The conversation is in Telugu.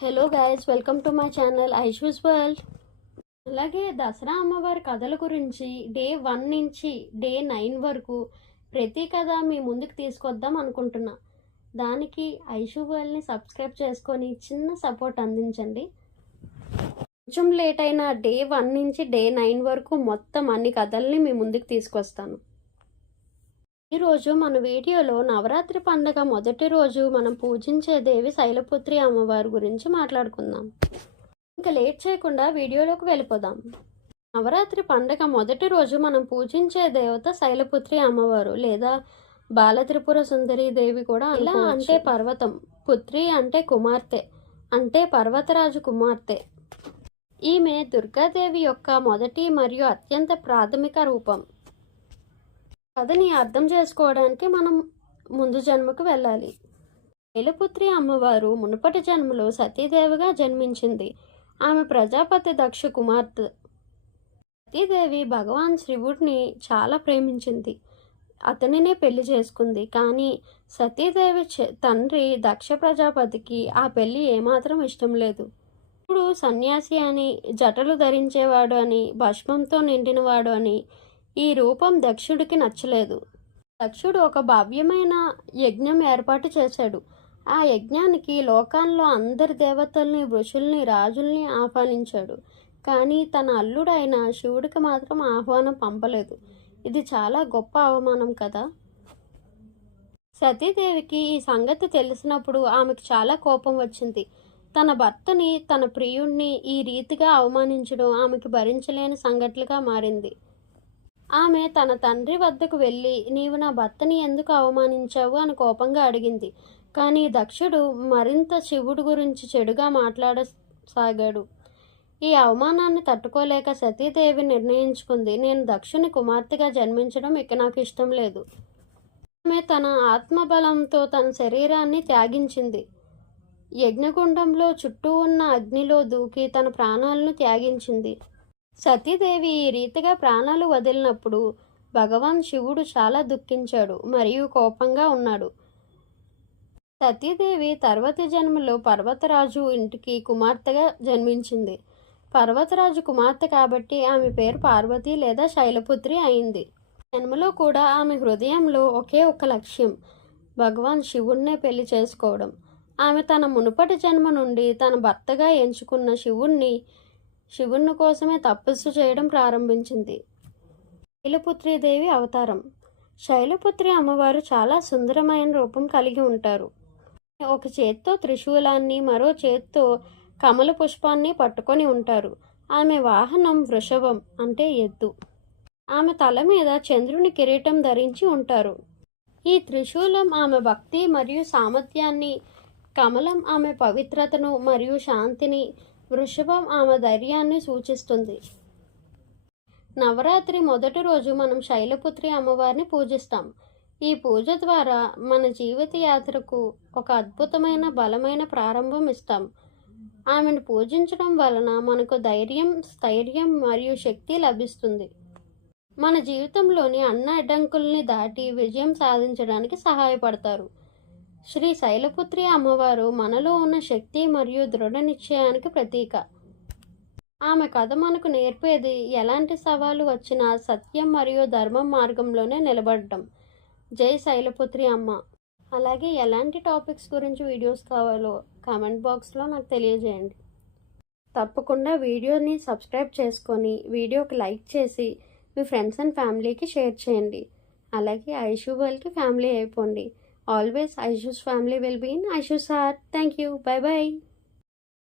Hello guys, welcome to my channel Aishu's world. అలాగే దసరా అమ్మవారి కథల గురించి డే 1 నుంచి డే 9 వరకు ప్రతి కథ మీ ముందుకు తీసుకొద్దాం అనుకుంటున్నా. దానికి ఐషూ వరల్డ్ని సబ్స్క్రైబ్ చేసుకొని చిన్న సపోర్ట్ అందించండి. కొంచెం లేట్ అయిన డే 1 నుంచి డే 9 వరకు మొత్తం అన్ని కథల్ని మీ ముందుకు తీసుకొస్తాను. ఈరోజు మన వీడియోలో నవరాత్రి పండుగ మొదటి రోజు మనం పూజించే దేవి శైలపుత్రి అమ్మవారి గురించి మాట్లాడుకుందాం. ఇంకా లేట్ చేయకుండా వీడియోలోకి వెళ్ళిపోదాం. నవరాత్రి పండుగ మొదటి రోజు మనం పూజించే దేవత శైలపుత్రి అమ్మవారు లేదా బాలత్రిపుర సుందరి దేవి కూడా. ఇలా అంటే పర్వతం, పుత్రి అంటే కుమార్తె, అంటే పర్వతరాజు కుమార్తె. ఈమె దుర్గాదేవి యొక్క మొదటి మరియు అత్యంత ప్రాథమిక రూపం. కథని అర్థం చేసుకోవడానికి మనం ముందు జన్మకు వెళ్ళాలి. శైలపుత్రి అమ్మవారు మునుపటి జన్మలో సతీదేవిగా జన్మించింది. ఆమె ప్రజాపతి దక్ష కుమార్తె. సతీదేవి భగవాన్ శివుడిని చాలా ప్రేమించింది. అతనినే పెళ్లి చేసుకుంది. కానీ సతీదేవి తండ్రి దక్ష ప్రజాపతికి ఆ పెళ్లి ఏమాత్రం ఇష్టం లేదు. ఇప్పుడు సన్యాసి అని, జటలు ధరించేవాడు అని, భస్మంతో నిండినవాడు అని ఈ రూపం దక్షుడికి నచ్చలేదు. దక్షుడు ఒక భవ్యమైన యజ్ఞం ఏర్పాటు చేశాడు. ఆ యజ్ఞానికి లోకాల్లో అందరి దేవతల్ని, ఋషుల్ని, రాజుల్ని ఆహ్వానించాడు. కానీ తన అల్లుడైన శివుడికి మాత్రం ఆహ్వానం పంపలేదు. ఇది చాలా గొప్ప అవమానం కదా. సతీదేవికి ఈ సంగతి తెలిసినప్పుడు ఆమెకు చాలా కోపం వచ్చింది. తన భర్తని, తన ప్రియుణ్ణి ఈ రీతిగా అవమానించడం ఆమెకు భరించలేని సంఘటనగా మారింది. ఆమె తన తండ్రి వద్దకు వెళ్ళి, నీవు నా భర్తని ఎందుకు అవమానించావు అని కోపంగా అడిగింది. కానీ దక్షుడు మరింత శివుడి గురించి చెడుగా మాట్లాడసాగాడు. ఈ అవమానాన్ని తట్టుకోలేక సతీదేవి నిర్ణయించుకుంది, నేను దక్షుని కుమార్తెగా జన్మించడం ఇక నాకు ఇష్టం లేదు. ఆమె తన ఆత్మబలంతో తన శరీరాన్ని త్యాగించింది. యజ్ఞగుండంలో చుట్టూ ఉన్న అగ్నిలో దూకి తన ప్రాణాలను త్యాగించింది. సతీదేవి ఈ రీతిగా ప్రాణాలు వదిలినప్పుడు భగవాన్ శివుడు చాలా దుఃఖించాడు మరియు కోపంగా ఉన్నాడు. సతీదేవి తర్వాతి జన్మలో పర్వతరాజు ఇంటికి కుమార్తెగా జన్మించింది. పర్వతరాజు కుమార్తె కాబట్టి ఆమె పేరు పార్వతి లేదా శైలపుత్రి అయింది. జన్మలో కూడా ఆమె హృదయంలో ఒకే ఒక లక్ష్యం, భగవాన్ శివుణ్ణే పెళ్లి చేసుకోవడం. ఆమె తన మునుపటి జన్మ నుండి తన భర్తగా ఎంచుకున్న శివుని కోసమే తపస్సు చేయడం ప్రారంభించింది. శైలపుత్రీదేవి అవతారం. శైలపుత్రి అమ్మవారు చాలా సుందరమైన రూపం కలిగి ఉంటారు. ఒక చేత్తో త్రిశూలాన్ని, మరో చేత్తో కమల పుష్పాన్ని పట్టుకొని ఉంటారు. ఆమె వాహనం వృషభం అంటే ఎద్దు. ఆమె తల మీద చంద్రుని కిరీటం ధరించి ఉంటారు. ఈ త్రిశూలం ఆమె భక్తి మరియు సామర్థ్యాన్ని, కమలం ఆమె పవిత్రతను మరియు శాంతిని, వృషభం ఆమె ధైర్యాన్ని సూచిస్తుంది. నవరాత్రి మొదటి రోజు మనం శైలపుత్రి అమ్మవారిని పూజిస్తాం. ఈ పూజ ద్వారా మన జీవిత యాత్రకు ఒక అద్భుతమైన బలమైన ప్రారంభం ఇస్తాం. ఆమెను పూజించడం వలన మనకు ధైర్యం, స్థైర్యం మరియు శక్తి లభిస్తుంది. మన జీవితంలోని అన్ని అడ్డంకుల్ని దాటి విజయం సాధించడానికి సహాయపడతారు. శ్రీ శైలపుత్రి అమ్మవారు మనలో ఉన్న శక్తి మరియు దృఢ నిశ్చయానికి ప్రతీక. ఆమె కథ మనకు నేర్పేది ఎలాంటి సవాలు వచ్చినా సత్యం మరియు ధర్మం మార్గంలోనే నిలబడటం. జై శైలపుత్రి అమ్మ. అలాగే ఎలాంటి టాపిక్స్ గురించి వీడియోస్ కావాలో కామెంట్ బాక్స్లో నాకు తెలియజేయండి. తప్పకుండా వీడియోని సబ్స్క్రైబ్ చేసుకొని వీడియోకి లైక్ చేసి మీ ఫ్రెండ్స్ అండ్ ఫ్యామిలీకి షేర్ చేయండి. అలాగే ఐషూ వరల్డ్కి ఫ్యామిలీ అయిపోండి. Always Aishu's family will be in Aishu's heart. Thank you. Bye bye.